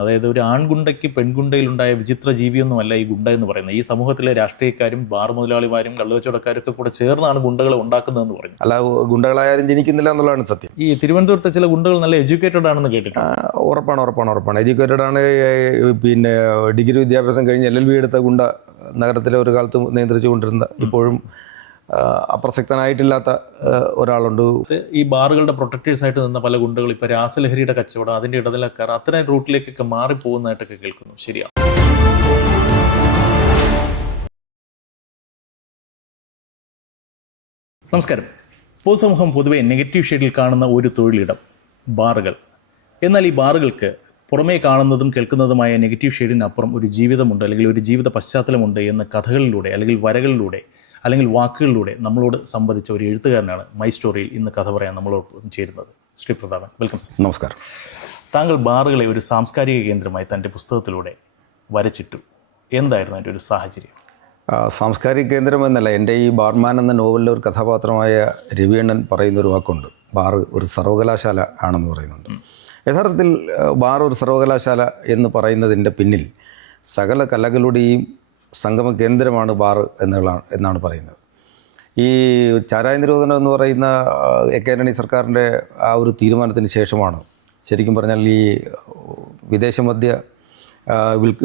അതായത് ഒരു ആൺഗുണ്ടയ്ക്ക് പെൺഗുണ്ടയിലുണ്ടായ വിചിത്ര ജീവിയൊന്നുമല്ല ഈ ഗുണ്ട എന്ന് പറയുന്നത്. ഈ സമൂഹത്തിലെ രാഷ്ട്രീയക്കാരും ബാർ മുതലാളിമാരും കള്ളുകച്ചവടക്കാരും ഒക്കെ കൂടെ ചേർന്നാണ് ഗുണ്ടകളെ ഉണ്ടാക്കുന്നതെന്ന് പറഞ്ഞു. അല്ല, ഗുണ്ടകളായാലും ജനിക്കുന്നില്ല എന്നുള്ളതാണ് സത്യം. ഈ തിരുവനന്തപുരത്തെ ചില ഗുണ്ടകൾ നല്ല എഡ്യൂക്കേറ്റഡ് ആണെന്ന് കേട്ടിട്ടുണ്ട്. ഉറപ്പാണ്. എഡ്യൂക്കേറ്റഡ് ആണ്. പിന്നെ ഡിഗ്രി വിദ്യാഭ്യാസം കഴിഞ്ഞ് LLB എടുത്ത ഗുണ്ട നഗരത്തിലെ ഒരു കാലത്ത് നിയന്ത്രിച്ചു കൊണ്ടിരുന്ന, ഇപ്പോഴും അപ്രസക്തനായിട്ടില്ലാത്ത ഒരാളുണ്ട്. ഈ ബാറുകളുടെ പ്രൊട്ടക്ടേഴ്സായിട്ട് നിന്ന പല ഗുണ്ടകൾ ഇപ്പോൾ രാസലഹരിയുടെ കച്ചവടം, അതിൻ്റെ ഇടനിലക്കാർ, അത്തരം റൂട്ടിലേക്കൊക്കെ മാറിപ്പോകുന്നതായിട്ടൊക്കെ കേൾക്കുന്നു. ശരിയാണ്? നമസ്കാരം. പൊതുസമൂഹം പൊതുവെ നെഗറ്റീവ് ഷെയ്ഡിൽ കാണുന്ന ഒരു തൊഴിലിടം ബാറുകൾ. എന്നാൽ ഈ ബാറുകൾക്ക് പുറമേ കാണുന്നതും കേൾക്കുന്നതുമായ നെഗറ്റീവ് ഷെയ്ഡിനപ്പുറം ഒരു ജീവിതമുണ്ട്, അല്ലെങ്കിൽ ഒരു ജീവിത പശ്ചാത്തലമുണ്ട് എന്ന് കഥകളിലൂടെ, അല്ലെങ്കിൽ വരകളിലൂടെ, അല്ലെങ്കിൽ വാക്കുകളിലൂടെ നമ്മളോട് സംവദിച്ച ഒരു എഴുത്തുകാരനാണ് മൈ സ്റ്റോറിയിൽ ഇന്ന് കഥ പറയാൻ നമ്മളോടൊപ്പം ചേരുന്നത്. Shri Prathapan, welcome sir. നമസ്കാരം. താങ്കൾ ബാറുകളെ ഒരു സാംസ്കാരിക കേന്ദ്രമായി തൻ്റെ പുസ്തകത്തിലൂടെ വരച്ചിട്ടു. എന്തായിരുന്നു അതിൻ്റെ ഒരു സാഹചര്യം? സാംസ്കാരിക കേന്ദ്രം എന്നല്ല, എൻ്റെ ഈ ബാർമാൻ എന്ന നോവലിലെ ഒരു കഥാപാത്രമായ രവിയണ്ണൻ പറയുന്നൊരു വാക്കുണ്ട്. ബാറ് ഒരു സർവകലാശാല ആണെന്ന് പറയുന്നുണ്ട്. യഥാർത്ഥത്തിൽ ബാർ ഒരു സർവകലാശാല എന്ന് പറയുന്നതിൻ്റെ പിന്നിൽ സകല കലകളുടെയും സംഗമ കേന്ദ്രമാണ് ബാർ എന്നാണ് പറയുന്നത്. ഈ ചാരായ നിരോധനം എന്ന് പറയുന്ന AK ആന്റണി സർക്കാരിൻ്റെ ആ ഒരു തീരുമാനത്തിന് ശേഷമാണ് ശരിക്കും പറഞ്ഞാൽ ഈ വിദേശ മദ്യ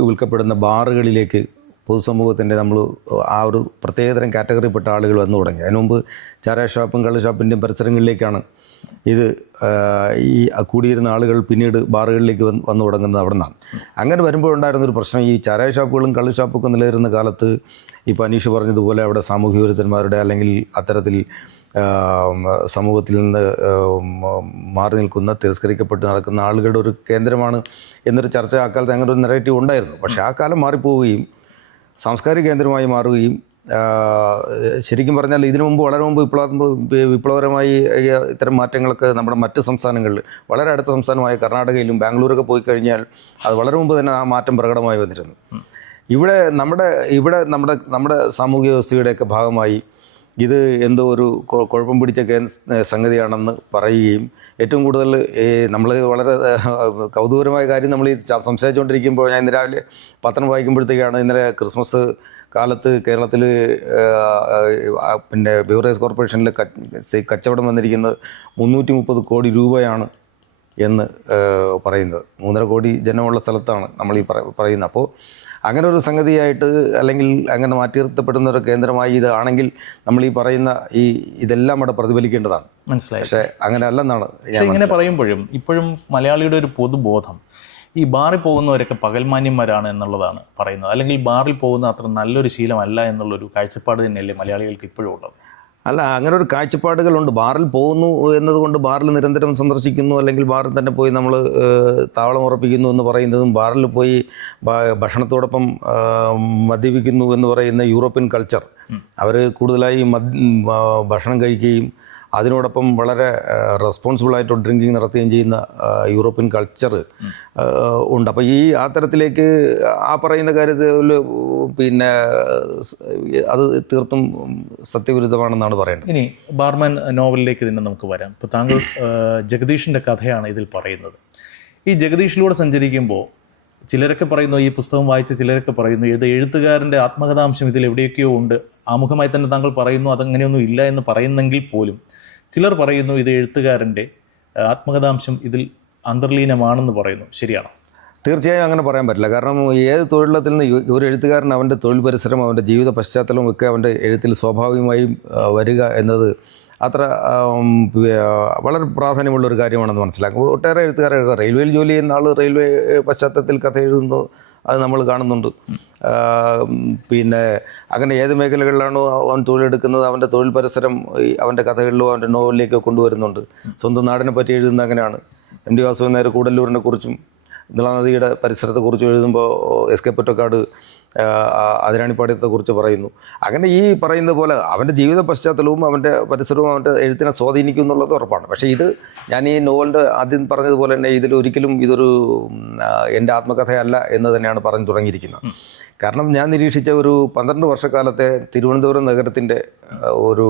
വിൽക്കപ്പെടുന്ന ബാറുകളിലേക്ക് പൊതുസമൂഹത്തിൻ്റെ നമ്മൾ ആ ഒരു പ്രത്യേകതരം കാറ്റഗറിപ്പെട്ട ആളുകൾ വന്നു തുടങ്ങി. അതിനു മുമ്പ് ചാരായ ഷാപ്പും കള്ള് ഷാപ്പിൻ്റെയും പരിസരങ്ങളിലേക്കാണ് ഇത് ഈ കൂടിയിരുന്ന ആളുകൾ പിന്നീട് ബാറുകളിലേക്ക് വന്നു തുടങ്ങുന്നത് അവിടെ നിന്നാണ്. അങ്ങനെ വരുമ്പോഴുണ്ടായിരുന്നൊരു പ്രശ്നം, ഈ ചാരായ ഷാപ്പുകളും കള്ള് ഷാപ്പൊക്കെ നിലനിരുന്ന കാലത്ത് ഇപ്പോൾ അനീഷ് പറഞ്ഞതുപോലെ അവിടെ സാമൂഹ്യ വിരുദ്ധന്മാരുടെ അല്ലെങ്കിൽ അത്തരത്തിൽ സമൂഹത്തിൽ നിന്ന് മാറി നിൽക്കുന്ന, തിരസ്കരിക്കപ്പെട്ട് നടക്കുന്ന ആളുകളുടെ ഒരു കേന്ദ്രമാണ് എന്നൊരു ചർച്ച ആ കാലത്ത് അങ്ങനെ ഒരു നെറേറ്റീവ് ഉണ്ടായിരുന്നു. പക്ഷേ ആ കാലം മാറിപ്പോവുകയും സാംസ്കാരിക കേന്ദ്രമായി മാറുകയും ശരിക്കും പറഞ്ഞാൽ ഇതിനു മുമ്പ് വളരെ മുമ്പ് വിപ്ലവകരമായി ഇത്തരം മാറ്റങ്ങളൊക്കെ നമ്മുടെ മറ്റ് സംസ്ഥാനങ്ങളിൽ, വളരെ അടുത്ത സംസ്ഥാനമായ കർണാടകയിലും ബാംഗ്ലൂരൊക്കെ പോയി കഴിഞ്ഞാൽ അത് വളരെ മുമ്പ് തന്നെ ആ മാറ്റം പ്രകടമായി വന്നിരുന്നു. ഇവിടെ നമ്മുടെ സാമൂഹിക വ്യവസ്ഥയുടെയൊക്കെ ഭാഗമായി ഇത് എന്തോ ഒരു കുഴപ്പം പിടിച്ച സംഗതിയാണെന്ന് പറയുകയും ഏറ്റവും കൂടുതൽ നമ്മൾ വളരെ കൗതുകരമായ കാര്യം, നമ്മൾ ഈ സംസാരിച്ചുകൊണ്ടിരിക്കുമ്പോൾ ഞാൻ ഇന്ന് രാവിലെ പത്രം വായിക്കുമ്പോഴത്തേക്കാണ് ഇന്നലെ ക്രിസ്മസ് കാലത്ത് കേരളത്തിൽ പിന്നെ ബിവറേജ് കോർപ്പറേഷനിൽ കച്ചവടം വന്നിരിക്കുന്നത് 330 കോടി രൂപയാണ് എന്ന് പറയുന്നത്. 3.5 കോടി ജനമുള്ള സ്ഥലത്താണ് നമ്മൾ ഈ പറയുന്നത്. അപ്പോൾ അങ്ങനെ ഒരു സംഗതിയായിട്ട്, അല്ലെങ്കിൽ അങ്ങനെ മാറ്റി നിർത്തപ്പെടുന്ന ഒരു കേന്ദ്രമായി ഇതാണെങ്കിൽ നമ്മൾ ഈ പറയുന്ന ഇതെല്ലാം അവിടെ പ്രതിഫലിക്കേണ്ടതാണ്. മനസ്സിലായി. പക്ഷേ അങ്ങനെ അല്ലെന്നാണ് ഇങ്ങനെ പറയുമ്പോഴും ഇപ്പോഴും മലയാളിയുടെ ഒരു പൊതുബോധം ഈ ബാറിൽ പോകുന്നവരൊക്കെ പകൽമാന്യന്മാരാണ് എന്നുള്ളതാണ് പറയുന്നത്. അല്ലെങ്കിൽ ബാറിൽ പോകുന്ന അത്ര നല്ലൊരു ശീലമല്ല എന്നുള്ളൊരു കാഴ്ചപ്പാട് തന്നെയല്ലേ മലയാളികൾക്ക് ഇപ്പോഴും ഉള്ളത്? അല്ല, അങ്ങനെ ഒരു കാഴ്ചപ്പാടുകളുണ്ട്. ബാറിൽ പോകുന്നു എന്നതുകൊണ്ട് ബാറിൽ നിരന്തരം സന്ദർശിക്കുന്നു, അല്ലെങ്കിൽ ബാറിൽ തന്നെ പോയി നമ്മൾ താവളം ഉറപ്പിക്കുന്നു എന്ന് പറയുന്നതും, ബാറിൽ പോയി ഭക്ഷണത്തോടൊപ്പം മദ്യപിക്കുന്നു എന്ന് പറയുന്ന യൂറോപ്യൻ കൾച്ചർ, അവർ കൂടുതലായി ഭക്ഷണം കഴിക്കുകയും അതിനോടൊപ്പം വളരെ റെസ്പോൺസിബിളായിട്ട് ഡ്രിങ്കിങ് നടത്തുകയും ചെയ്യുന്ന യൂറോപ്യൻ കൾച്ചർ ഉണ്ട്. അപ്പോൾ ആ തരത്തിലേക്ക് ആ പറയുന്ന കാര്യത്തിൽ പിന്നെ അത് തീർത്തും സത്യവിരുദ്ധമാണെന്നാണ് പറയേണ്ടത്. ഇനി ബാർമാൻ നോവലിലേക്ക് തന്നെ നമുക്ക് വരാം. ഇപ്പോൾ താങ്കൾ ജഗദീഷിൻ്റെ കഥയാണ് ഇതിൽ പറയുന്നത്. ഈ ജഗദീഷിലൂടെ സഞ്ചരിക്കുമ്പോൾ ചിലരൊക്കെ പറയുന്നു, ഈ പുസ്തകം വായിച്ച ചിലരൊക്കെ പറയുന്നു, ഇത് എഴുത്തുകാരൻ്റെ ആത്മകഥാംശം ഇതിൽ എവിടെയൊക്കെയോ ഉണ്ട്. ആമുഖമായി തന്നെ താങ്കൾ പറയുന്നു അതങ്ങനെയൊന്നും ഇല്ല എന്ന് പറയുന്നെങ്കിൽ പോലും ചിലർ പറയുന്നു ഇത് എഴുത്തുകാരൻ്റെ ആത്മകഥാംശം ഇതിൽ അന്തർലീനമാണെന്ന് പറയുന്നു. ശരിയാണോ? തീർച്ചയായും അങ്ങനെ പറയാൻ പറ്റില്ല. കാരണം ഏത് തൊഴിലിടത്തിൽ നിന്ന് ഒരു എഴുത്തുകാരൻ അവൻ്റെ തൊഴിൽ പരിസരം, അവൻ്റെ ജീവിത പശ്ചാത്തലവും ഒക്കെ അവൻ്റെ എഴുത്തിൽ സ്വാഭാവികമായും വരിക എന്നത് അത്ര വളരെ പ്രാധാന്യമുള്ളൊരു കാര്യമാണെന്ന് മനസ്സിലാക്കും. ഒട്ടേറെ എഴുത്തുകാരൊക്കെ റെയിൽവേയിൽ ജോലി ചെയ്യുന്ന ആൾ റെയിൽവേ പശ്ചാത്തലത്തിൽ കഥ എഴുതുന്നത് അത് നമ്മൾ കാണുന്നുണ്ട്. പിന്നെ അങ്ങനെ ഏത് മേഖലകളിലാണോ അവൻ തൊഴിലെടുക്കുന്നത് അവൻ്റെ തൊഴിൽ പരിസരം അവൻ്റെ കഥകളിലോ അവൻ്റെ നോവലിലേക്കോ കൊണ്ടുവരുന്നുണ്ട്. സ്വന്തം നാടിനെ പറ്റി എഴുതുന്നത് അങ്ങനെയാണ്. MT വാസുദേവൻ നായർ കൂടല്ലൂരിനെ കുറിച്ചും നീളനദിയുടെ പരിസരത്തെക്കുറിച്ച് എഴുതുമ്പോൾ SK പൊറ്റക്കാട് അതിരാണിപ്പാടിയത്തെക്കുറിച്ച് പറയുന്നു. അങ്ങനെ ഈ പറയുന്ന പോലെ അവൻ്റെ ജീവിത പശ്ചാത്തലവും അവൻ്റെ പരിസരവും അവൻ്റെ എഴുത്തിനെ സ്വാധീനിക്കും എന്നുള്ളത് ഉറപ്പാണ്. പക്ഷേ ഇത് ഞാൻ ഈ നോവലിൻ്റെ ആദ്യം പറഞ്ഞതുപോലെ തന്നെ ഇതിലൊരിക്കലും ഇതൊരു എൻ്റെ ആത്മകഥയല്ല എന്ന് തന്നെയാണ് പറഞ്ഞു തുടങ്ങിയിരിക്കുന്നത്. കാരണം ഞാൻ നിരീക്ഷിച്ച ഒരു 12 വർഷക്കാലത്തെ തിരുവനന്തപുരം നഗരത്തിൻ്റെ ഒരു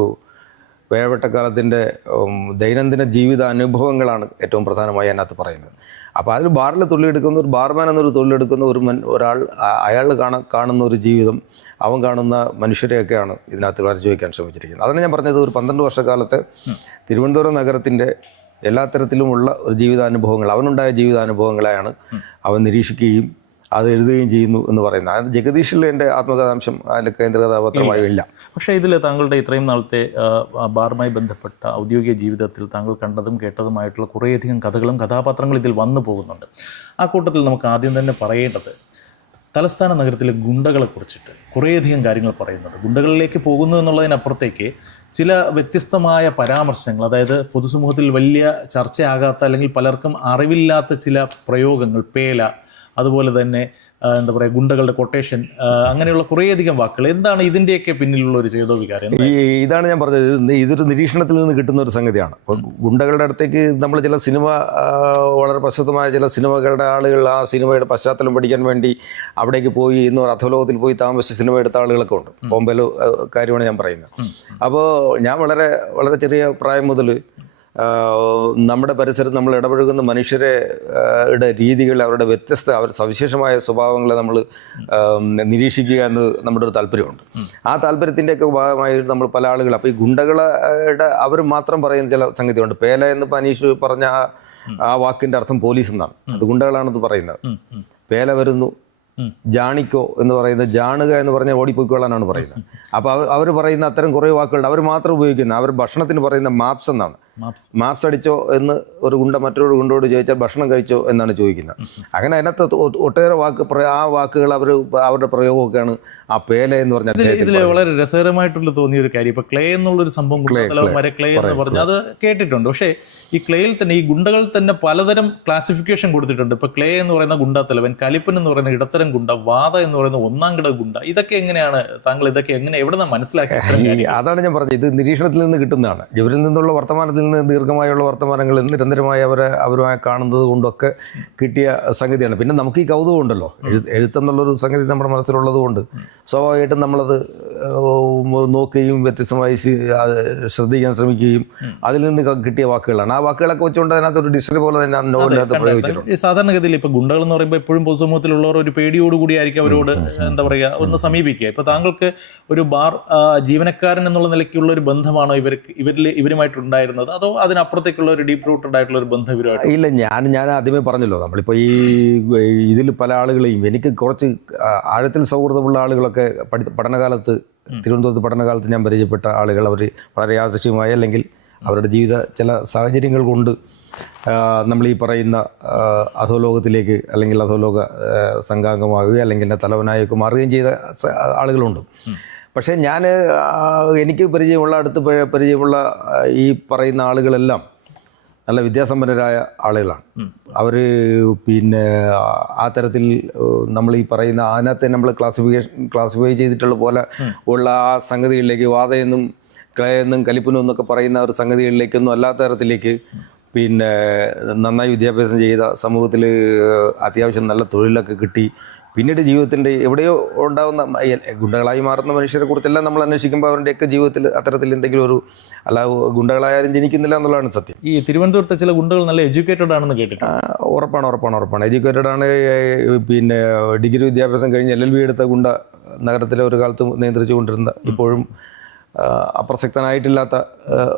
വേഴവട്ടക്കാലത്തിൻ്റെ ദൈനംദിന ജീവിത അനുഭവങ്ങളാണ് ഏറ്റവും പ്രധാനമായി അതിനകത്ത് പറയുന്നത്. അപ്പോൾ അതിൽ ബാറിൽ തൊഴിലെടുക്കുന്ന ഒരു ബാർമാൻ എന്നൊരു തൊഴിലെടുക്കുന്ന ഒരാൾ അയാൾ കാണുന്ന ഒരു ജീവിതം, അവൻ കാണുന്ന മനുഷ്യരെയൊക്കെയാണ് ഇതിനകത്ത് വരച്ചു വയ്ക്കാൻ ശ്രമിച്ചിരിക്കുന്നത്. അതാണ് ഞാൻ പറഞ്ഞത്, ഒരു 12 വർഷക്കാലത്തെ തിരുവനന്തപുരം നഗരത്തിൻ്റെ എല്ലാ തരത്തിലുമുള്ള ഒരു ജീവിതാനുഭവങ്ങൾ, അവനുണ്ടായ ജീവിതാനുഭവങ്ങളെയാണ് അവൻ നിരീക്ഷിക്കുകയും അത് എഴുതുകയും ചെയ്യുന്നു എന്ന് പറയുന്നത്. അത് ജഗദീഷിൽ എൻ്റെ ആത്മകഥാംശം അതിൽ കേന്ദ്ര കഥാപാത്രമായി ഇല്ല. പക്ഷേ ഇതിൽ താങ്കളുടെ ഇത്രയും നാളത്തെ ബാറുമായി ബന്ധപ്പെട്ട ഔദ്യോഗിക ജീവിതത്തിൽ താങ്കൾ കണ്ടതും കേട്ടതുമായിട്ടുള്ള കുറേയധികം കഥകളും കഥാപാത്രങ്ങളും ഇതിൽ വന്നു പോകുന്നുണ്ട്. ആ കൂട്ടത്തിൽ നമുക്ക് ആദ്യം തന്നെ പറയേണ്ടത് തലസ്ഥാന നഗരത്തിലെ ഗുണ്ടകളെ കുറിച്ചിട്ട് കുറേയധികം കാര്യങ്ങൾ പറയുന്നുണ്ട്. ഗുണ്ടകളിലേക്ക് പോകുന്നു എന്നുള്ളതിനപ്പുറത്തേക്ക് ചില വ്യത്യസ്തമായ പരാമർശങ്ങൾ, അതായത് പൊതുസമൂഹത്തിൽ വലിയ ചർച്ചയാകാത്ത അല്ലെങ്കിൽ പലർക്കും അറിവില്ലാത്ത ചില പ്രയോഗങ്ങൾ, പേല, അതുപോലെ തന്നെ എന്താ പറയുക, ഗുണ്ടകളുടെ കൊട്ടേഷൻ, അങ്ങനെയുള്ള കുറേയധികം വാക്കുകൾ. എന്താണ് ഇതിൻ്റെയൊക്കെ പിന്നിലുള്ള ഒരു ചെയ്തോ വികാരം? ഇതാണ് ഞാൻ പറഞ്ഞത്, ഇതൊരു നിരീക്ഷണത്തിൽ നിന്ന് കിട്ടുന്ന ഒരു സംഗതിയാണ്. ഇപ്പോൾ ഗുണ്ടകളുടെ അടുത്തേക്ക് നമ്മൾ ചില സിനിമ, വളരെ പ്രശസ്തമായ ചില സിനിമകളുടെ ആളുകൾ ആ സിനിമയുടെ പശ്ചാത്തലം പഠിക്കാൻ വേണ്ടി അവിടേക്ക് പോയി ഇന്ന് അധോലോകത്തിൽ പോയി താമസിച്ച് സിനിമ എടുത്ത ആളുകളൊക്കെ ഉണ്ട്. ബോംബെയിലോ കാര്യമാണ് ഞാൻ പറയുന്നത്. അപ്പോൾ ഞാൻ വളരെ വളരെ ചെറിയ പ്രായം മുതൽ നമ്മുടെ പരിസരത്ത് നമ്മൾ ഇടപഴകുന്ന മനുഷ്യരുടെ രീതികൾ, അവരുടെ അവർ സവിശേഷമായ സ്വഭാവങ്ങളെ നമ്മൾ നിരീക്ഷിക്കുക എന്ന് നമ്മുടെ ഒരു താല്പര്യമുണ്ട്. ആ താല്പര്യത്തിൻ്റെയൊക്കെ ഭാഗമായി നമ്മൾ പല ആളുകൾ, അപ്പോൾ ഈ ഗുണ്ടകളുടെ അവർ മാത്രം പറയുന്ന ചില സംഗതിയുണ്ട്. പേല എന്ന് അനീഷ് പറഞ്ഞ ആ വാക്കിൻ്റെ അർത്ഥം പോലീസ് എന്നാണ്. അത് ഗുണ്ടകളാണെന്ന് പറയുന്നത്. പേല വരുന്നു, ജാണിക്കോ എന്ന് പറയുന്നത്, ജാണുക എന്ന് പറഞ്ഞാൽ ഓടിപ്പോയിക്കൊള്ളാനാണ് പറയുന്നത്. അപ്പോൾ അവർ പറയുന്ന അത്തരം കുറേ വാക്കുകളുണ്ട്. അവർ മാത്രം ഉപയോഗിക്കുന്ന, അവർ ഭക്ഷണത്തിന് പറയുന്ന മാപ്സ് എന്നാണ്. മാപ്സ് അടിച്ചോ എന്ന് ഒരു ഗുണ്ട മറ്റൊരു ഗുണ്ടോട് ചോദിച്ചാൽ ഭക്ഷണം കഴിച്ചോ എന്നാണ് ചോദിക്കുന്നത്. അങ്ങനെ അതിനകത്ത് ഒട്ടേറെ ആ വാക്കുകൾ അവരുടെ പ്രയോഗമൊക്കെയാണ് ആ പേല എന്ന് പറഞ്ഞാൽ. ഇതിൽ വളരെ രസകരമായിട്ടുള്ള തോന്നിയ ഒരു കാര്യം, ഇപ്പൊ ക്ലേ എന്നുള്ളൊരു സംഭവം, മര ക്ലേ എന്ന് പറഞ്ഞാൽ അത് കേട്ടിട്ടുണ്ട്. പക്ഷേ ഈ ക്ലേയിൽ തന്നെ, ഈ ഗുണ്ടകൾ തന്നെ പലതരം ക്ലാസിഫിക്കേഷൻ കൊടുത്തിട്ടുണ്ട്. ഇപ്പൊ ക്ലേ എന്ന് പറയുന്ന ഗുണ്ടാത്തലവൻ, കലിപ്പൻ എന്ന് പറയുന്ന ഇടത്തരം ഗുണ്ട, വാദ എന്ന് പറയുന്ന ഒന്നാം കിട ഗുണ്ട. ഇതൊക്കെ എങ്ങനെയാണ് താങ്കൾ എവിടെ നിന്ന് മനസ്സിലാക്കി? അതാണ് ഞാൻ പറഞ്ഞത്, ഇത് നിരീക്ഷണത്തിൽ നിന്ന് കിട്ടുന്നതാണ്. ഇവരിൽ നിന്നുള്ള വർത്തമാനത്തിൽ നിന്ന്, ദീർഘമായുള്ള വർത്തമാനങ്ങൾ നിരന്തരമായി അവരുമായി കാണുന്നത് കൊണ്ടൊക്കെ കിട്ടിയ സംഗതിയാണ്. പിന്നെ നമുക്ക് ഈ കൗതുകം ഉണ്ടല്ലോ, എഴുത്തെന്നുള്ളൊരു സംഗതി നമ്മുടെ മനസ്സിലുള്ളത് കൊണ്ട് സ്വാഭാവികമായിട്ടും നമ്മളത് നോക്കുകയും വ്യത്യസ്തമായി ശ്രദ്ധിക്കാൻ ശ്രമിക്കുകയും അതിൽ നിന്ന് കിട്ടിയ വാക്കുകളാണ്. ആ വാക്കുകളൊക്കെ വെച്ചുകൊണ്ട് അതിനകത്ത് ഒരു ഡിക്ഷണറി പോലെ തന്നെ നോവലിനകത്ത് പ്രയോഗിച്ചിട്ടുണ്ട്. ഈ സാധാരണഗതിയിൽ ഇപ്പോൾ ഗുണ്ടകൾ എന്ന് പറയുമ്പോൾ എപ്പോഴും പൊതുസമൂഹത്തിലുള്ളവർ ഒരു പേടിയോടുകൂടിയായിരിക്കും അവരോട് എന്താ പറയുക, ഒന്ന് സമീപിക്കുക. ഇപ്പോൾ താങ്കൾക്ക് ഒരു ബാർ ജീവനക്കാരൻ എന്നുള്ള നിലയ്ക്കുള്ള ഒരു ബന്ധമാണോ ഇവരുമായിട്ടുണ്ടായിരുന്നത്, അതോ അതിനപ്പുറത്തേക്കുള്ള ഒരു ഡീപ്പ് റൂട്ടഡ് ആയിട്ടുള്ള ഒരു ബന്ധം ഇവരുമായിട്ട്? ഇല്ല, ഞാൻ ആദ്യമേ പറഞ്ഞല്ലോ, നമ്മളിപ്പോൾ ഈ ഇതിൽ പല ആളുകളെയും, എനിക്ക് കുറച്ച് ആഴത്തിൽ സൗഹൃദമുള്ള ആളുകളൊക്കെ പഠനകാലത്ത്, തിരുവനന്തപുരത്ത് പഠനകാലത്ത് ഞാൻ പരിചയപ്പെട്ട ആളുകൾ, അവർ വളരെ യാദൃശ്ചികമായി അല്ലെങ്കിൽ അവരുടെ ജീവിത ചില സാഹചര്യങ്ങൾ കൊണ്ട് നമ്മൾ ഈ പറയുന്ന അധോലോകത്തിലേക്ക് അല്ലെങ്കിൽ അധോലോക സംഘാംഗമാവുകയും അല്ലെങ്കിൽ എൻ്റെ തലവനായൊക്കെ മാറുകയും ചെയ്ത ആളുകളുണ്ട്. പക്ഷേ എനിക്ക് അടുത്ത് പരിചയമുള്ള ഈ പറയുന്ന ആളുകളെല്ലാം നല്ല വിദ്യാസമ്പന്നരായ ആളുകളാണ്. അവർ ആ തരത്തിൽ നമ്മൾ ഈ പറയുന്ന അതിനകത്ത് നമ്മൾ ക്ലാസിഫൈ ചെയ്തിട്ടുള്ള പോലെ ഉള്ള ആ സംഗതികളിലേക്ക്, വാതയെന്നും ക്ലയെന്നും കലിപ്പനും എന്നൊക്കെ പറയുന്ന ഒരു സംഗതികളിലേക്കൊന്നും അല്ലാത്ത തരത്തിലേക്ക് നന്നായി വിദ്യാഭ്യാസം ചെയ്ത, സമൂഹത്തിൽ അത്യാവശ്യം നല്ല തൊഴിലൊക്കെ കിട്ടി, പിന്നീട് ജീവിതത്തിൻ്റെ എവിടെയോ ഉണ്ടാകുന്ന ഗുണ്ടകളായി മാറുന്ന മനുഷ്യരെ കുറിച്ചെല്ലാം നമ്മൾ അന്വേഷിക്കുമ്പോൾ അവരുടെയൊക്കെ ജീവിതത്തിൽ അത്തരത്തിൽ എന്തെങ്കിലും അല്ല ഗുണ്ടകളായാലും ജനിക്കുന്നില്ല എന്നുള്ളതാണ് സത്യം. ഈ തിരുവനന്തപുരത്തെ ചില ഗുണ്ടകൾ നല്ല എഡ്യൂക്കേറ്റഡ് ആണെന്ന് കേട്ടിട്ടുണ്ട്. ഉറപ്പാണ് എഡ്യൂക്കേറ്റഡ് ആണ്. ഡിഗ്രി വിദ്യാഭ്യാസം കഴിഞ്ഞ് LLB എടുത്ത ഗുണ്ട നഗരത്തിലെ ഒരു കാലത്ത് നിയന്ത്രിച്ചു കൊണ്ടിരുന്ന, ഇപ്പോഴും അപ്രസക്തനായിട്ടില്ലാത്ത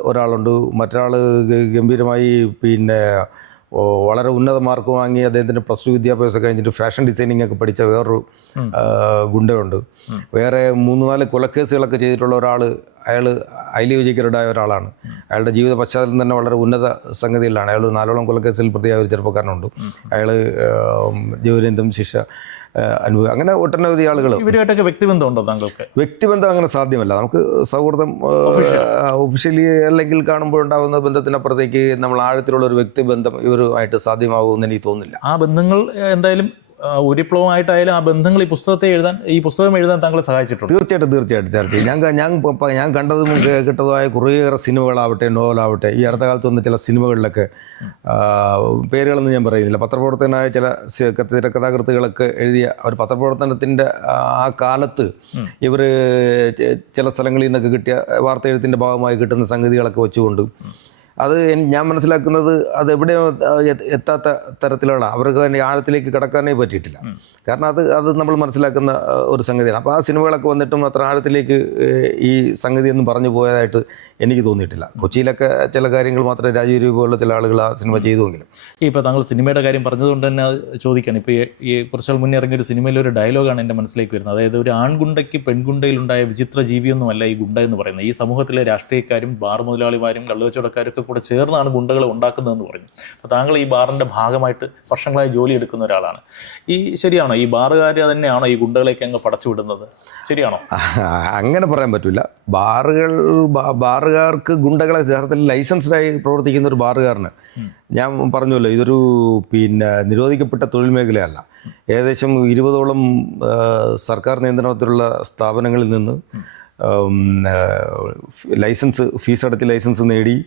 ഒരാളുണ്ട്. മറ്റൊരാൾ ഗംഭീരമായി വളരെ ഉന്നത മാർക്ക് വാങ്ങി അദ്ദേഹത്തിൻ്റെ +2 വിദ്യാഭ്യാസം കഴിഞ്ഞിട്ട് ഫാഷൻ ഡിസൈനിങ് ഒക്കെ പഠിച്ച വേറൊരു ഗുണ്ടയുണ്ട്. വേറെ 3-4 കൊലക്കേസുകളൊക്കെ ചെയ്തിട്ടുള്ള ഒരാൾ, അയാൾ ഹൈലി എഡ്യൂക്കേറ്റഡായ ഒരാളാണ്. അയാളുടെ ജീവിത പശ്ചാത്തലം തന്നെ വളരെ ഉന്നത സംഗതിയിലാണ്. അയാൾ 4ഓളം കൊലക്കേസിൽ പ്രതിയായ ഒരു ചെറുപ്പക്കാരനുണ്ട്. അയാൾ ജീവപര്യന്തം ശിക്ഷ അനുഭവം. അങ്ങനെ ഒട്ടനവധി ആളുകൾ. ഇവരുമായിട്ടൊക്കെ വ്യക്തിബന്ധം ഉണ്ടോ താങ്കൾക്ക്? വ്യക്തിബന്ധം അങ്ങനെ സാധ്യമല്ല. നമുക്ക് സൗഹൃദം ഒഫീഷ്യലി അല്ലെങ്കിൽ കാണുമ്പോഴുണ്ടാകുന്ന ബന്ധത്തിനപ്പുറത്തേക്ക് നമ്മൾ ആഴത്തിലുള്ള ഒരു വ്യക്തിബന്ധം ഇവരുമായിട്ട് സാധ്യമാകുമെന്ന് എനിക്ക് തോന്നുന്നില്ല. ആ ബന്ധങ്ങൾ എന്തായാലും ഒരു വിപ്ലവമായിട്ടായാലും ആ ബന്ധങ്ങൾ ഈ പുസ്തകം എഴുതാൻ താങ്കളെ സഹായിച്ചിട്ടുണ്ട്. തീർച്ചയായിട്ടും. ഞാൻ കണ്ടതും കേട്ടതുമായ കുറേയേറെ സിനിമകളാവട്ടെ, നോവലാവട്ടെ, ഈ അടുത്ത കാലത്ത് വന്ന ചില സിനിമകളിലൊക്കെ പേരുകളൊന്നും ഞാൻ പറയുന്നില്ല, പത്രപ്രവർത്തകനായ ചില തിരക്കഥാകൃത്തുകളൊക്കെ എഴുതിയ ഒരു പത്രപ്രവർത്തനത്തിൻ്റെ ആ കാലത്ത് ഇവർ ചില സ്ഥലങ്ങളിൽ നിന്നൊക്കെ കിട്ടിയ വാർത്ത എഴുത്തിൻ്റെ ഭാഗമായി കിട്ടുന്ന സംഗതികളൊക്കെ വെച്ചുകൊണ്ട് അത് ഞാൻ മനസ്സിലാക്കുന്നത് അത് എവിടെയോ എത്താത്ത തരത്തിലുള്ള അവർക്ക് തന്നെ ആഴത്തിലേക്ക് കടക്കാനേ പറ്റിയിട്ടില്ല. കാരണം അത് നമ്മൾ മനസ്സിലാക്കുന്ന ഒരു സംഗതിയാണ്. അപ്പോൾ ആ സിനിമകളൊക്കെ വന്നിട്ടും അത്ര ആഴത്തിലേക്ക് ഈ സംഗതിയൊന്നും പറഞ്ഞു പോയതായിട്ട് എനിക്ക് തോന്നിയിട്ടില്ല. കൊച്ചിയിലൊക്കെ ചില കാര്യങ്ങൾ മാത്രമേ രാജീവ് രൂപ പോലുള്ള ചില ആളുകൾ ആ സിനിമ ചെയ്തുവെങ്കിലും. ഇപ്പോൾ താങ്കൾ സിനിമയുടെ കാര്യം പറഞ്ഞതുകൊണ്ട് തന്നെ ചോദിക്കുകയാണ്. ഇപ്പോൾ ഈ കുറച്ചാൾ മുന്നേ ഇറങ്ങിയ ഒരു സിനിമയിലെ ഒരു ഡയലോഗാണ് എൻ്റെ മനസ്സിലേക്ക് വരുന്നത്. അതായത് ഒരു ആൺഗുണ്ടയ്ക്ക് പെൺഗുണ്ടയിലുണ്ടായ വിചിത്ര ജീവിയൊന്നുമല്ല ഈ ഗുണ്ട എന്ന് പറയുന്നത്. ഈ സമൂഹത്തിലെ രാഷ്ട്രീയക്കാരും ബാർ മുതലാളിമാരും കള്ളുകച്ചവടക്കാരൊക്കെ കൂടെ ചേർന്നാണ് ഗുണ്ടകളെ ഉണ്ടാക്കുന്നതെന്ന് പറഞ്ഞു. അപ്പോൾ താങ്കൾ ഈ ബാറിൻ്റെ ഭാഗമായിട്ട് വർഷങ്ങളായി ജോലി എടുക്കുന്ന ഒരാളാണ്. ശരിയാണോ ഈ ബാറുകാർ തന്നെയാണോ ഈ ഗുണ്ടകളേക്ക് അങ്ങ് പടച്ചു വിടുന്നത്? ശരിയാണോ? അങ്ങനെ പറയാൻ പറ്റില്ല. ബാറുകാർക്ക് ഗുണ്ടകളെ യഥാർത്ഥത്തിൽ ലൈസൻസ്ഡായി പ്രവർത്തിക്കുന്ന ഒരു ബാറുകാരന് ഞാൻ പറഞ്ഞല്ലോ, ഇതൊരു നിരോധിക്കപ്പെട്ട തൊഴിൽ മേഖലയല്ല. ഏകദേശം 20ഓളം സർക്കാർ നിയന്ത്രണത്തിലുള്ള സ്ഥാപനങ്ങളിൽ നിന്ന് ഫീസ് അടച്ച് ലൈസൻസ് നേടി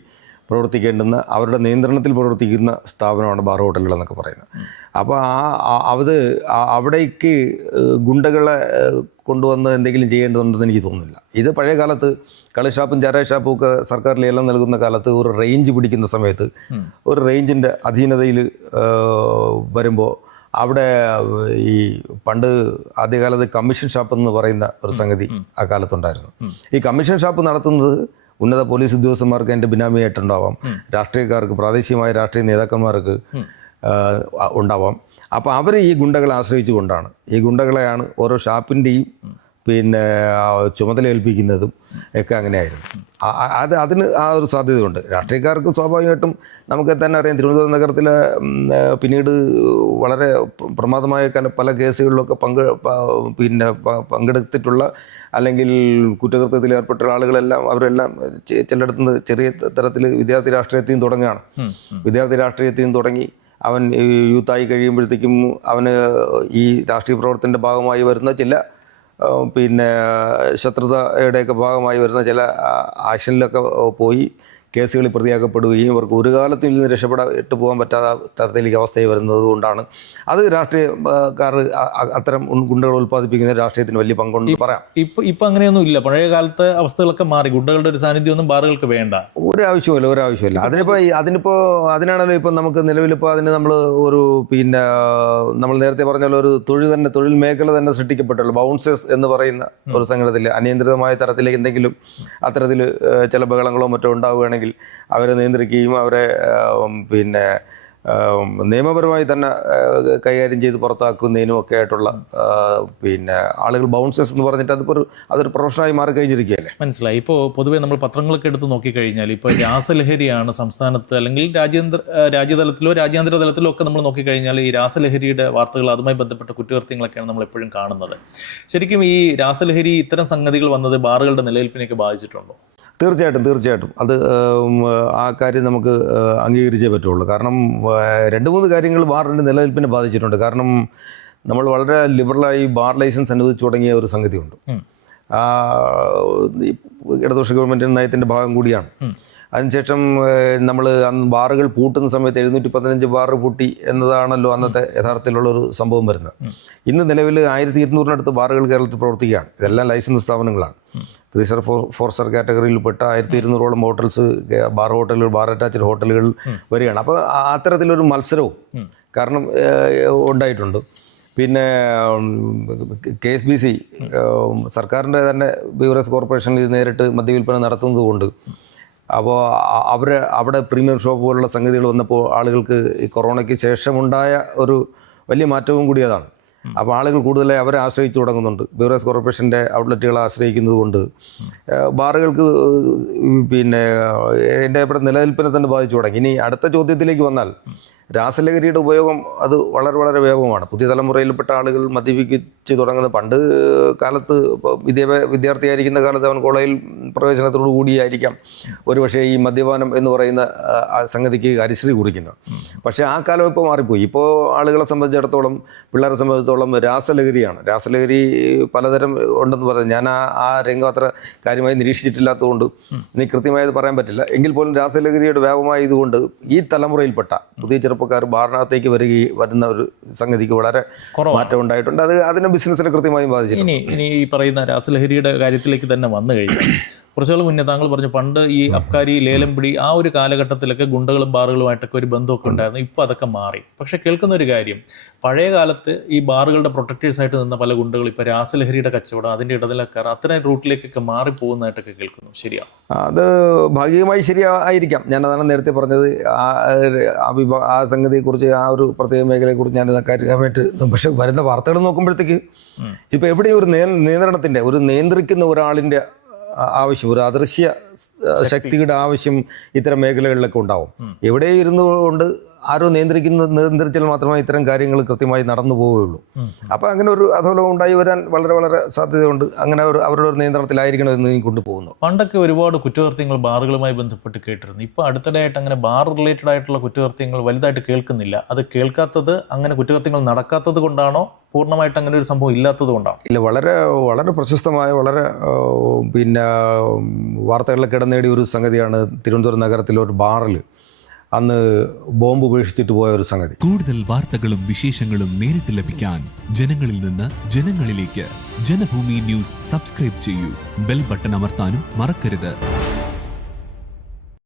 പ്രവർത്തിക്കേണ്ടുന്ന അവരുടെ നിയന്ത്രണത്തിൽ പ്രവർത്തിക്കുന്ന സ്ഥാപനമാണ് ബാർ ഹോട്ടലുകൾ എന്നൊക്കെ പറയുന്നത്. അപ്പോൾ അവിടേക്ക് ഗുണ്ടകളെ കൊണ്ടുവന്ന് എന്തെങ്കിലും ചെയ്യേണ്ടതുണ്ടെന്ന് എനിക്ക് തോന്നുന്നില്ല. ഇത് പഴയ കാലത്ത് കളിഷാപ്പും ചാരായ ഷാപ്പും ഒക്കെ സർക്കാർ ലേലം നൽകുന്ന കാലത്ത് ഒരു റേഞ്ച് പിടിക്കുന്ന സമയത്ത് ഒരു റേഞ്ചിൻ്റെ അധീനതയിൽ വരുമ്പോൾ അവിടെ ഈ പണ്ട് ആദ്യകാലത്ത് കമ്മീഷൻ ഷാപ്പ് എന്ന് പറയുന്ന ഒരു സംഗതി ആ കാലത്തുണ്ടായിരുന്നു. ഈ കമ്മീഷൻ ഷാപ്പ് നടത്തുന്നത് ഉന്നത പോലീസ് ഉദ്യോഗസ്ഥന്മാർക്ക് അതിൻ്റെ ബിനാമിയായിട്ടുണ്ടാവാം, രാഷ്ട്രീയക്കാർക്ക്, പ്രാദേശികമായ രാഷ്ട്രീയ നേതാക്കന്മാർക്ക് ഉണ്ടാവാം. അപ്പോൾ അവർ ഈ ഗുണ്ടകളെ ആശ്രയിച്ചു കൊണ്ടാണ്, ഈ ഗുണ്ടകളെയാണ് ഓരോ ഷാപ്പിൻ്റെയും ചുമതല ഏൽപ്പിക്കുന്നതും ഒക്കെ അങ്ങനെയായിരുന്നു. അതിന് ആ ഒരു സാധ്യതയുണ്ട്. രാഷ്ട്രീയക്കാർക്ക് സ്വാഭാവികമായിട്ടും നമുക്ക് തന്നെ അറിയാം, തിരുവനന്തപുരം നഗരത്തിലെ പിന്നീട് വളരെ പ്രമാദമായ പല കേസുകളിലൊക്കെ പങ്കെടുത്തിട്ടുള്ള അല്ലെങ്കിൽ കുറ്റകൃത്യത്തിൽ ഏർപ്പെട്ട ആളുകളെല്ലാം അവരെല്ലാം ചിലയിടത്തുനിന്ന് ചെറിയ തരത്തിൽ വിദ്യാർത്ഥി രാഷ്ട്രീയത്തിൽ നിന്ന് തുടങ്ങുകയാണ്. വിദ്യാർത്ഥി രാഷ്ട്രീയത്തിൽ നിന്ന് തുടങ്ങി അവൻ യൂത്തായി കഴിയുമ്പോഴത്തേക്കും അവന് ഈ രാഷ്ട്രീയ പ്രവർത്തനത്തിൻ്റെ ഭാഗമായി വരുന്ന ചില ശത്രുതയുടെയൊക്കെ ഭാഗമായി വരുന്ന ചില ആക്ഷനിലൊക്കെ പോയി കേസുകളിൽ പ്രതിയാക്കപ്പെടുകയും ഇവർക്ക് ഒരു കാലത്തിൽ നിന്ന് രക്ഷപ്പെട്ട് പോകാൻ പറ്റാത്ത തരത്തിലേക്ക് അവസ്ഥയിൽ വരുന്നത് കൊണ്ടാണ്. അത് രാഷ്ട്രീയക്കാർ അത്തരം ഗുണ്ടകൾ ഉൽപ്പാദിപ്പിക്കുന്ന രാഷ്ട്രീയത്തിന് വലിയ പങ്കുണ്ടെന്ന് പറയാം. ഇപ്പം അങ്ങനെയൊന്നും ഇല്ല. പഴയ കാലത്തെ അവസ്ഥകളൊക്കെ മാറി. ഗുണ്ടകളുടെ ഒരു സാന്നിധ്യമൊന്നും ബാറുകൾക്ക് വേണ്ട. ഒരാവശ്യമില്ല. അതിനാണല്ലോ ഇപ്പം നമുക്ക് നിലവിലിപ്പോൾ അതിന് നമ്മൾ ഒരു നമ്മൾ നേരത്തെ പറഞ്ഞ ഒരു തൊഴിൽ മേഖല തന്നെ സൃഷ്ടിക്കപ്പെട്ടല്ലോ. ബൗൺസേഴ്സ് എന്ന് പറയുന്ന ഒരു സംഘടനത്തിൽ അനിയന്ത്രിതമായ തരത്തിലേക്ക് എന്തെങ്കിലും അത്തരത്തിൽ ചില ബഹളങ്ങളോ മറ്റോ ഉണ്ടാവുകയാണെങ്കിൽ അവരെ നിയന്ത്രിക്കുകയും അവരെ നിയമപരമായി തന്നെ കൈകാര്യം ചെയ്ത് പുറത്താക്കുന്നതിനും ഒക്കെ ആയിട്ടുള്ള ആളുകൾ ബൗൺസേഴ്സ് എന്ന് പറഞ്ഞിട്ട് അതൊരു പ്രൊഫഷനായി മാറി കഴിഞ്ഞിരിക്കുകയല്ലേ. മനസ്സിലായി. ഇപ്പോൾ പൊതുവേ നമ്മൾ പത്രങ്ങളൊക്കെ എടുത്ത് നോക്കിക്കഴിഞ്ഞാൽ ഇപ്പോൾ രാസലഹരിയാണ് സംസ്ഥാനത്ത് അല്ലെങ്കിൽ രാജ്യതലത്തിലോ രാജ്യാന്തര തലത്തിലോ ഒക്കെ നമ്മൾ നോക്കിക്കഴിഞ്ഞാൽ ഈ രാസലഹരിയുടെ വാർത്തകൾ, അതുമായി ബന്ധപ്പെട്ട കുറ്റകൃത്യങ്ങളൊക്കെയാണ് നമ്മൾ എപ്പോഴും കാണുന്നത്. ശരിക്കും ഈ രാസലഹരി ഇത്തരം സംഗതികൾ വന്നത് ബാറുകളുടെ നിലനിൽപ്പിനെയൊക്കെ ബാധിച്ചിട്ടുണ്ടോ? തീർച്ചയായിട്ടും അത് ആ കാര്യം നമുക്ക് അംഗീകരിച്ചേ പറ്റുള്ളൂ. കാരണം 2-3 കാര്യങ്ങൾ ബാറിൻ്റെ നിലനിൽപ്പിനെ ബാധിച്ചിട്ടുണ്ട്. കാരണം നമ്മൾ വളരെ ലിബറലായി ബാർ ലൈസൻസ് അനുവദിച്ചു തുടങ്ങിയ ഒരു സംഗതിയുണ്ട്. ഇടതുപക്ഷ ഗവൺമെൻറ് നയത്തിൻ്റെ ഭാഗം കൂടിയാണ്. അതിനുശേഷം നമ്മൾ അന്ന് ബാറുകൾ പൂട്ടുന്ന സമയത്ത് 715 ബാർ പൂട്ടി എന്നതാണല്ലോ അന്നത്തെ യഥാർത്ഥത്തിലുള്ളൊരു സംഭവം വരുന്നത്. ഇന്ന് നിലവിൽ 1200-നടുത്ത് ബാറുകൾ കേരളത്തിൽ പ്രവർത്തിക്കുകയാണ്. ഇതെല്ലാം ലൈസൻസ് സ്ഥാപനങ്ങളാണ്. 3 സ്റ്റാർ 4 സ്റ്റാർ കാറ്റഗറിയിൽപ്പെട്ട 1200ഓളം ഹോട്ടൽസ്, ബാർ ഹോട്ടലുകൾ, ബാർ അറ്റാച്ച്ഡ് ഹോട്ടലുകൾ വരികയാണ്. അപ്പോൾ അത്തരത്തിലൊരു മത്സരവും കാരണം ഉണ്ടായിട്ടുണ്ട്. പിന്നെ KSBC സർക്കാരിൻ്റെ തന്നെ ബീവറേജ് കോർപ്പറേഷൻ ഇത് നേരിട്ട് മദ്യവിൽപ്പന നടത്തുന്നത് കൊണ്ട് അപ്പോൾ അവിടെ പ്രീമിയം ഷോപ്പ് പോലുള്ള സംഗതികൾ വന്നപ്പോൾ ആളുകൾക്ക് ഈ കൊറോണയ്ക്ക് ശേഷമുണ്ടായ ഒരു വലിയ മാറ്റവും കൂടി അതാണ്. അപ്പോൾ ആളുകൾ കൂടുതലായി അവരെ ആശ്രയിച്ച് തുടങ്ങുന്നുണ്ട്. ബീവറേജ് കോർപ്പറേഷൻ്റെ ഔട്ട്ലെറ്റുകളെ ആശ്രയിക്കുന്നത് കൊണ്ട് ബാറുകൾക്ക് എൻ്റെ ഇവിടെ നിലനിൽപ്പിനെ തന്നെ ബാധിച്ചു തുടങ്ങി. ഇനി അടുത്ത ചോദ്യത്തിലേക്ക് വന്നാൽ രാസലഹരിയുടെ ഉപയോഗം അത് വളരെ വ്യാപകമാണ്. പുതിയ തലമുറയിൽപ്പെട്ട ആളുകൾ മദ്യപിച്ച് തുടങ്ങുന്ന പണ്ട് കാലത്ത് വിദ്യാർത്ഥിയായിരിക്കുന്ന കാലത്ത് അവൻ കോളേജിൽ പ്രവേശനത്തോടു കൂടിയായിരിക്കാം ഒരുപക്ഷേ ഈ മദ്യപാനം എന്ന് പറയുന്ന സംഗതിക്ക് ഹരിശ്രീ കുറിക്കുന്നത്. പക്ഷേ ആ കാലം ഇപ്പോൾ മാറിപ്പോയി. ഇപ്പോൾ ആളുകളെ സംബന്ധിച്ചിടത്തോളം, പിള്ളേരെ സംബന്ധിച്ചിടത്തോളം രാസലഹരിയാണ്. രാസലഹരി പലതരം ഉണ്ടെന്ന് പറയുന്നത് ഞാൻ ആ രംഗം അത്ര കാര്യമായി നിരീക്ഷിച്ചിട്ടില്ലാത്തതുകൊണ്ട് എനിക്ക് കൃത്യമായത് പറയാൻ പറ്റില്ല. എങ്കിൽ പോലും രാസലഹരിയുടെ വ്യാപകമായതുകൊണ്ട് ഈ തലമുറയിൽപ്പെട്ട പുതിയ ചെറുപ്പക്കാർ ബാറിനകത്തേക്ക് വരുന്ന ഒരു സംഗതിക്ക് വളരെ മാറ്റം ഉണ്ടായിട്ടുണ്ട്. അത് അതിനെ ബിസിനസ്സിനെ കൃത്യമായും ബാധിച്ചിട്ടുണ്ട്. ഇനി ഈ പറയുന്ന രാസലഹരിയുടെ കാര്യത്തിലേക്ക് തന്നെ വന്നു കഴിഞ്ഞാൽ കുറച്ചുകൾ മുന്നേ താങ്കൾ പറഞ്ഞു പണ്ട് ഈ അബ്കാരി ലേലം പിടി ആ ഒരു കാലഘട്ടത്തിലൊക്കെ ഗുണ്ടകളും ബാറുകളുമായിട്ടൊക്കെ ഒരു ബന്ധമൊക്കെ ഉണ്ടായിരുന്നു. ഇപ്പോൾ അതൊക്കെ മാറി. പക്ഷെ കേൾക്കുന്ന ഒരു കാര്യം, പഴയ കാലത്ത് ഈ ബാറുകളുടെ പ്രൊട്ടക്ടേഴ്സായിട്ട് നിന്ന പല ഗുണ്ടകൾ ഇപ്പോൾ രാസലഹരിയുടെ കച്ചവടം, അതിൻ്റെ ഇടനിലക്കാർ അത്തരം റൂട്ടിലേക്കൊക്കെ മാറിപ്പോകുന്നതായിട്ടൊക്കെ കേൾക്കുന്നു. ശരിയാണ്? അത് ഭാഗികമായി ശരിയായിരിക്കാം. ഞാനതാണ് നേരത്തെ പറഞ്ഞത്. ആ സംഗതിയെക്കുറിച്ച്, ആ ഒരു പ്രത്യേക മേഖലയെക്കുറിച്ച് ഞാൻ കാര്യമായിട്ട്, പക്ഷെ വരുന്ന വാർത്തകൾ നോക്കുമ്പോഴത്തേക്ക് ഇപ്പോൾ എവിടെയും ഒരു നിയന്ത്രണത്തിൻ്റെ, ഒരു നിയന്ത്രിക്കുന്ന ഒരാളിൻ്റെ ആവശ്യം, ഒരു അദൃശ്യ ശക്തിയുടെ ആവശ്യം ഇത്തരം മേഖലകളിലൊക്കെ ഉണ്ടാവും. എവിടെ ഇരുന്നു കൊണ്ട് ആരോ നിയന്ത്രിച്ചാൽ മാത്രമേ ഇത്തരം കാര്യങ്ങൾ കൃത്യമായി നടന്നു പോവുകയുള്ളൂ. അപ്പോൾ അങ്ങനെ ഒരു അധോലോകം ഉണ്ടായി വരാൻ വളരെ വളരെ സാധ്യതയുണ്ട്. അങ്ങനെ അവരുടെ ഒരു നിയന്ത്രണത്തിലായിരിക്കണം എന്ന് കൊണ്ടുപോകുന്നു. പണ്ടൊക്കെ ഒരുപാട് കുറ്റകൃത്യങ്ങൾ ബാറുകളുമായി ബന്ധപ്പെട്ട് കേട്ടിരുന്നു. ഇപ്പോൾ അടുത്തിടെയായിട്ട് അങ്ങനെ ബാർ റിലേറ്റഡ് ആയിട്ടുള്ള കുറ്റകൃത്യങ്ങൾ വലുതായിട്ട് കേൾക്കുന്നില്ല. അത് കേൾക്കാത്തത്, അങ്ങനെ കുറ്റകൃത്യങ്ങൾ നടക്കാത്തത് കൊണ്ടാണോ, പൂർണ്ണമായിട്ട് അങ്ങനെ ഒരു സംഭവം ഇല്ലാത്തത് കൊണ്ടാണോ? ഇല്ല, വളരെ വളരെ പ്രശസ്തമായ, വളരെ വാർത്തകളിലൊക്കെ ഇടം നേടിയ ഒരു സംഗതിയാണ് തിരുവനന്തപുരം നഗരത്തിലെ ഒരു ബാറിൽ അന്ന് ബോംബ് ഉപേക്ഷിച്ചിട്ട് പോയ ഒരു സംഗതി. കൂടുതൽ വാർത്തകളും വിശേഷങ്ങളും നേരിട്ട് ലഭിക്കാൻ ജനങ്ങളിൽ നിന്ന് ജനങ്ങളിലേക്ക് ജനഭൂമി ന്യൂസ് സബ്സ്ക്രൈബ് ചെയ്യൂ. ബെൽ ബട്ടൺ അമർത്താനും മറക്കരുത്.